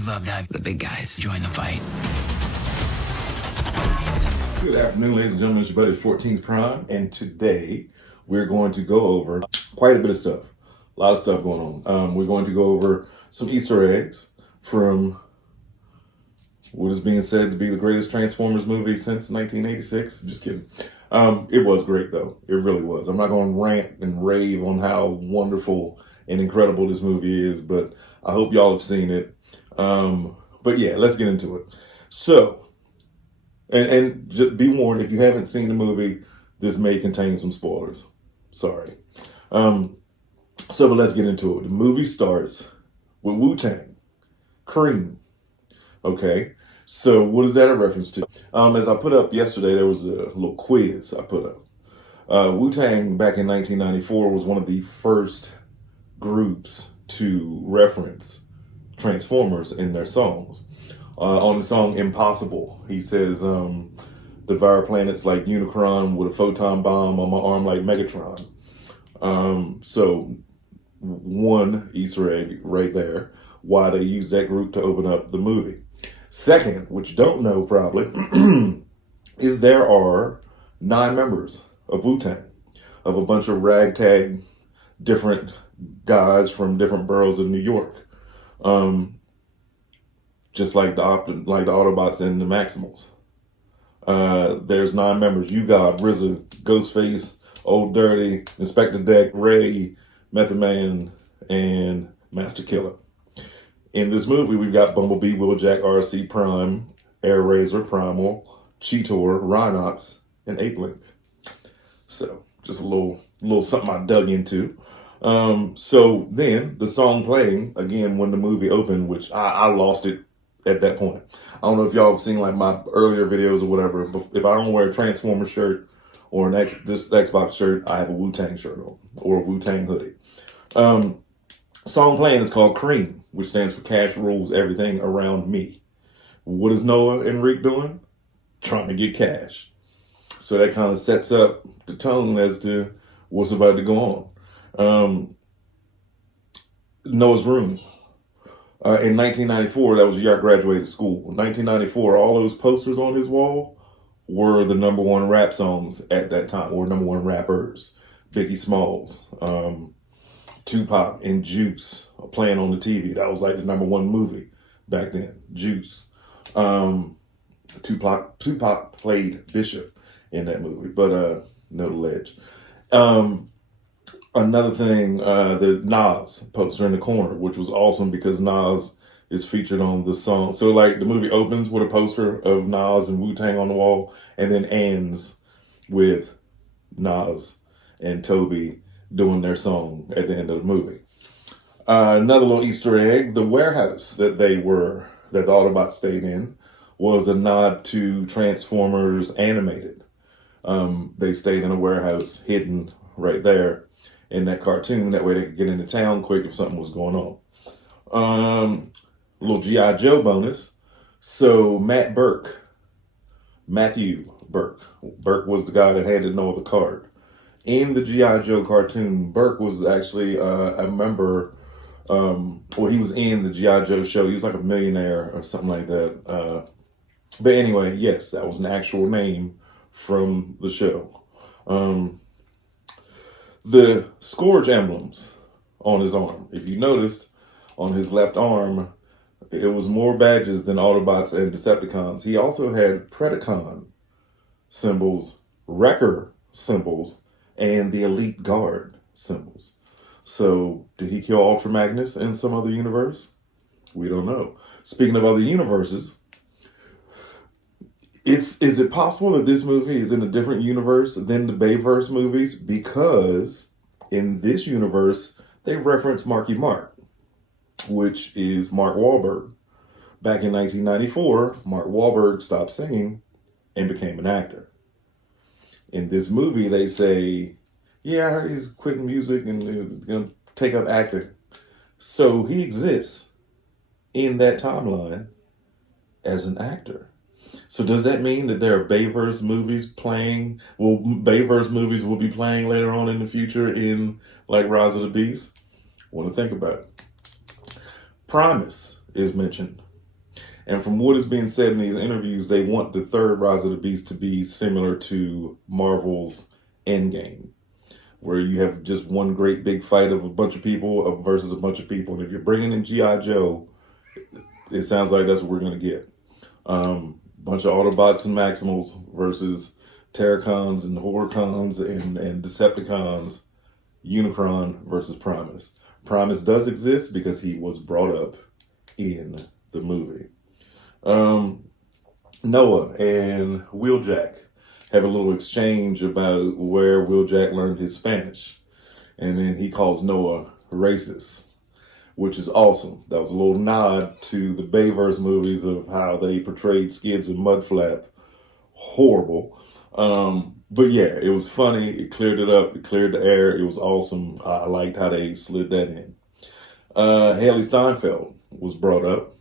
We love to have the big guys join the fight. Good afternoon, ladies and gentlemen. It's your buddy 14th Prime, and today we're going to go over quite a bit of stuff. A lot of stuff going on. We're going to go over some Easter eggs from what is being said to be the greatest Transformers movie since 1986. Just kidding. It was great, though. It really was. I'm not going to rant and rave on how wonderful and incredible this movie is, but I hope y'all have seen it. But yeah, let's get into it. So, and just be warned, if you haven't seen the movie, this may contain some spoilers. Sorry. But let's get into it. The movie starts with WuTang, Cream. Okay, so what is that a reference to? As I put up yesterday, there was a little quiz I put up. WuTang back in 1994 was one of the first groups to reference Transformers in their songs. On the song Impossible, he says, devour planets like Unicron with a photon bomb on my arm like Megatron. So one Easter egg right there, why they use that group to open up the movie. Second, which you don't know probably, is there are 9 members of WuTang, of a bunch of ragtag different guys from different boroughs of New York. Just like the Autobots and the Maximals. There's 9 members: U-God, RZA, Ghostface, Old Dirty, Inspector Deck, Ray, Method Man, and Master Killer. In this movie, we've got Bumblebee, Wheeljack, RC, Prime, Air Razor, Primal, Cheetor, Rhinox, and Ape-Link. So, just a little something I dug into. So then the song playing again when the movie opened, which I lost it at that point. I don't know if y'all have seen like my earlier videos or whatever, but if I don't wear a Transformers shirt or this Xbox shirt, I have a WuTang shirt on or a WuTang hoodie. Song playing is called Cream, which stands for Cash Rules Everything Around Me. What is Noah and Rick doing? Trying to get cash. So that kind of sets up the tone as to what's about to go on. Noah's Room. In 1994, that was the year I graduated school. In 1994, all those posters on his wall were the #1 rap songs at that time, or #1 rappers. Biggie Smalls, Tupac, and Juice playing on the TV. That was like the #1 movie back then, Juice. Tupac played Bishop in that movie, but no ledge. Another thing, the Nas poster in the corner, which was awesome because Nas is featured on the song. So like the movie opens with a poster of Nas and WuTang on the wall and then ends with Nas and Toby doing their song at the end of the movie. Another little Easter egg, the warehouse that the Autobots stayed in was a nod to Transformers Animated. They stayed in a warehouse hidden right there in that cartoon. That way they could get into town quick if something was going on. A little G.I. Joe bonus. So Matthew Burke was the guy that handed Noah the card. In the G.I. Joe cartoon, Burke was actually a member, he was in the G.I. Joe show. He was like a millionaire or something like that. But anyway, yes, that was an actual name from the show. The Scourge emblems on his arm. If you noticed, on his left arm, it was more badges than Autobots and Decepticons. He also had Predacon symbols, Wrecker symbols, and the Elite Guard symbols. So, did he kill Ultra Magnus in some other universe? We don't know. Speaking of other universes, is it possible that this movie is in a different universe than the Bayverse movies? Because in this universe, they reference Marky Mark, which is Mark Wahlberg. Back in 1994, Mark Wahlberg stopped singing and became an actor. In this movie, they say, yeah, I heard he's quitting music and going to take up acting. So he exists in that timeline as an actor. So does that mean that there are Bayverse movies playing? Well, Bayverse movies will be playing later on in the future in like Rise of the Beast? Want to think about it. Primus is mentioned And from what is being said in these interviews, they want the third Rise of the Beast to be similar to Marvel's Endgame, where you have just one great big fight of a bunch of people versus a bunch of people. And if you're bringing in G.I. Joe, it sounds like that's what we're going to get. Bunch of Autobots and Maximals versus Terracons and Horrorcons and Decepticons. Unicron versus Primus. Primus does exist because he was brought up in the movie. Noah and Wheeljack have a little exchange about where Wheeljack learned his Spanish. And then he calls Noah racist, which is awesome. That was a little nod to the Bayverse movies of how they portrayed Skids and Mudflap. Horrible. But yeah, it was funny. It cleared it up. It cleared the air. It was awesome. I liked how they slid that in. Haley Steinfeld was brought up.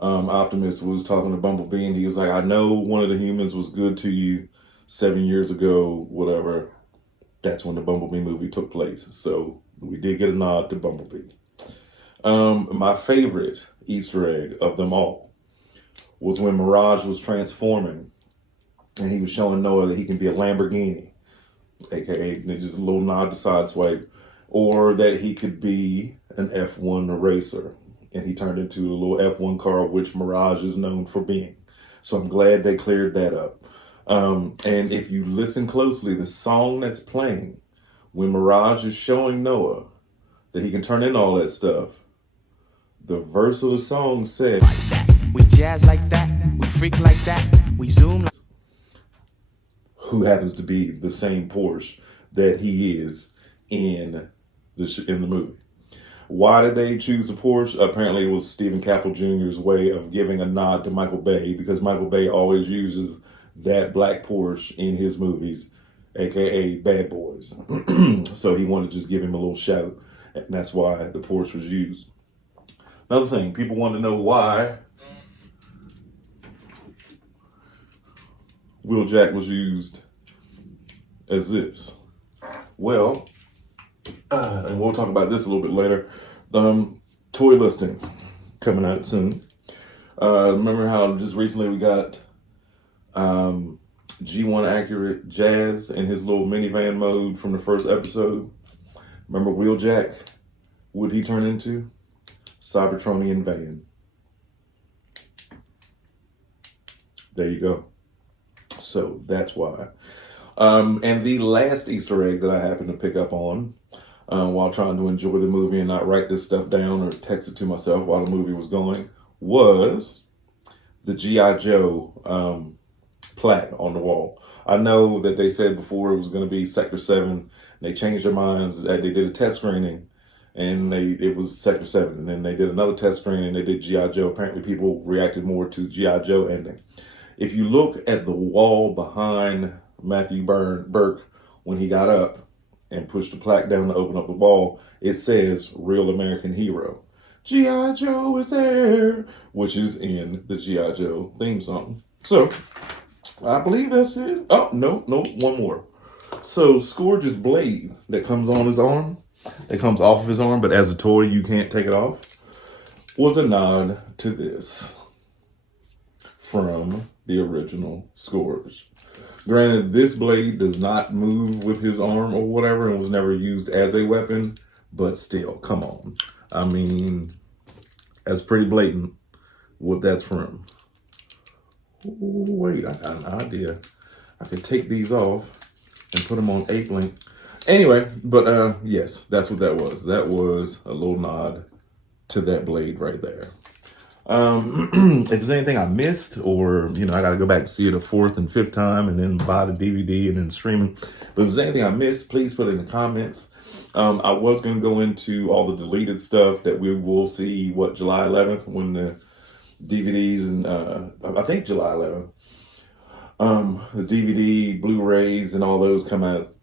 Optimus was talking to Bumblebee, and he was like, I know one of the humans was good to you 7 years ago, whatever. That's when the Bumblebee movie took place. So we did get a nod to Bumblebee. My favorite Easter egg of them all was when Mirage was transforming, and he was showing Noah that he can be a Lamborghini, aka just a little nod to Sideswipe, or that he could be an F1 racer. And he turned into a little F1 car, which Mirage is known for being. So I'm glad they cleared that up. And if you listen closely, the song that's playing when Mirage is showing Noah that he can turn in all that stuff, the verse of the song said, We jazz like that, we freak like that, we zoom. Who happens to be the same Porsche that he is in the movie. Why did they choose the Porsche? Apparently it was Stephen Caple Jr.'s way of giving a nod to Michael Bay, because Michael Bay always uses that black Porsche in his movies, aka Bad Boys. So he wanted to just give him a little shout, and that's why the Porsche was used. Another thing, people want to know why Wheeljack was used as this. Well, and we'll talk about this a little bit later. Toy listings coming out soon. Remember how just recently we got G1 Accurate Jazz in his little minivan mode from the first episode? Remember Wheeljack? What he turn into? Cybertronian van. There you go. So that's why. And the last Easter egg that I happened to pick up on while trying to enjoy the movie and not write this stuff down or text it to myself while the movie was going was the G.I. Joe plaque on the wall. I know that they said before it was going to be Sector 7. And they changed their minds. They did a test screening and it was Sector 7. And then they did another test screening. They did G.I. Joe. Apparently people reacted more to G.I. Joe ending. If you look at the wall behind Matthew Burke when he got up and pushed the plaque down to open up the wall, it says Real American Hero. G.I. Joe is there, which is in the G.I. Joe theme song. So I believe that's it. Oh, no, one more. So Scourge's blade that comes on his arm, that comes off of his arm, but as a toy you can't take it off, was a nod to this from the original Scourge. Granted, this blade does not move with his arm or whatever and was never used as a weapon, but still, come on. I mean, that's pretty blatant what that's from. Ooh, wait, I got an idea. I could take these off and put them on Ape Link. Anyway, but yes, that's what that was. That was a little nod to that blade right there. If there's anything I missed, or, I got to go back to see it a fourth and fifth time and then buy the DVD and then streaming. But if there's anything I missed, please put it in the comments. I was going to go into all the deleted stuff that we will see, July 11th when the DVDs and, I think July 11th, the DVD, Blu-rays and all those come out.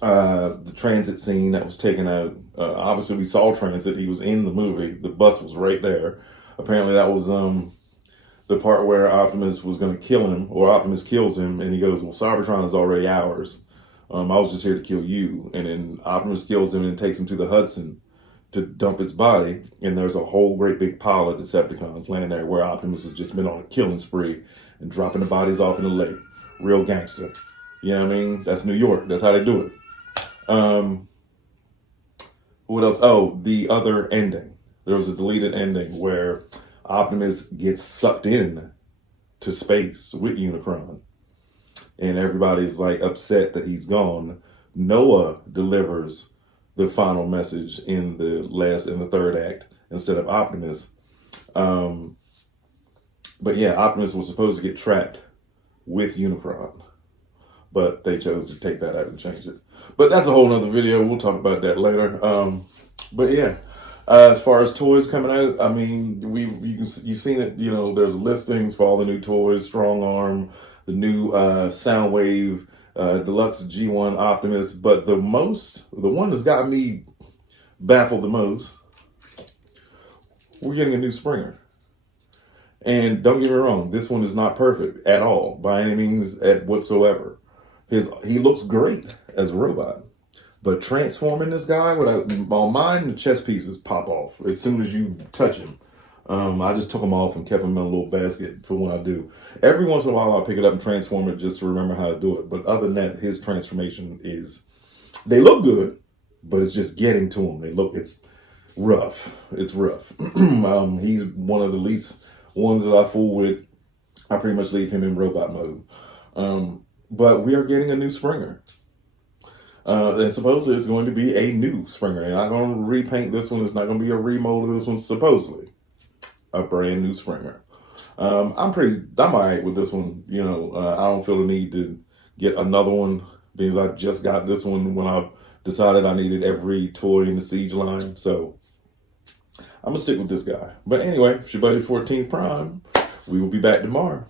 The transit scene that was taken out. Obviously we saw Transit. He was in the movie. The bus was right there. Apparently that was the part where Optimus was going to kill him, or Optimus kills him, and he goes, well, Cybertron is already ours. I was just here to kill you. And then Optimus kills him and takes him to the Hudson to dump his body, and there's a whole great big pile of Decepticons laying there where Optimus has just been on a killing spree and dropping the bodies off in the lake. Real gangster. You know what I mean? That's New York. That's how they do it. What else? Oh, the other ending. There was a deleted ending where Optimus gets sucked in to space with Unicron. And everybody's like upset that he's gone. Noah delivers the final message in the third act instead of Optimus. But yeah, Optimus was supposed to get trapped with Unicron, but they chose to take that out and change it. But that's a whole nother video. We'll talk about that later. But yeah, as far as toys coming out, I mean, you've seen it. You know, there's listings for all the new toys: Strong Arm, the new Soundwave, Deluxe G1 Optimus. But the one that's got me baffled the most, we're getting a new Springer. And don't get me wrong, this one is not perfect at all, by any means whatsoever. He looks great as a robot. But transforming this guy, on mine, the chest pieces pop off as soon as you touch him. I just took them off and kept them in a little basket for when I do. Every once in a while, I'll pick it up and transform it just to remember how to do it. But other than that, his transformation they look good, but it's just getting to him. It's rough. It's rough. He's one of the least ones that I fool with. I pretty much leave him in robot mode. But we are getting a new Springer. And supposedly it's going to be a new Springer. They're not going to repaint this one. It's not going to be a remold of this one. Supposedly a brand new Springer. I'm all right with this one. You know, I don't feel the need to get another one because I just got this one when I decided I needed every toy in the Siege line. So I'm going to stick with this guy. But anyway, it's your buddy 14th Prime. We will be back tomorrow.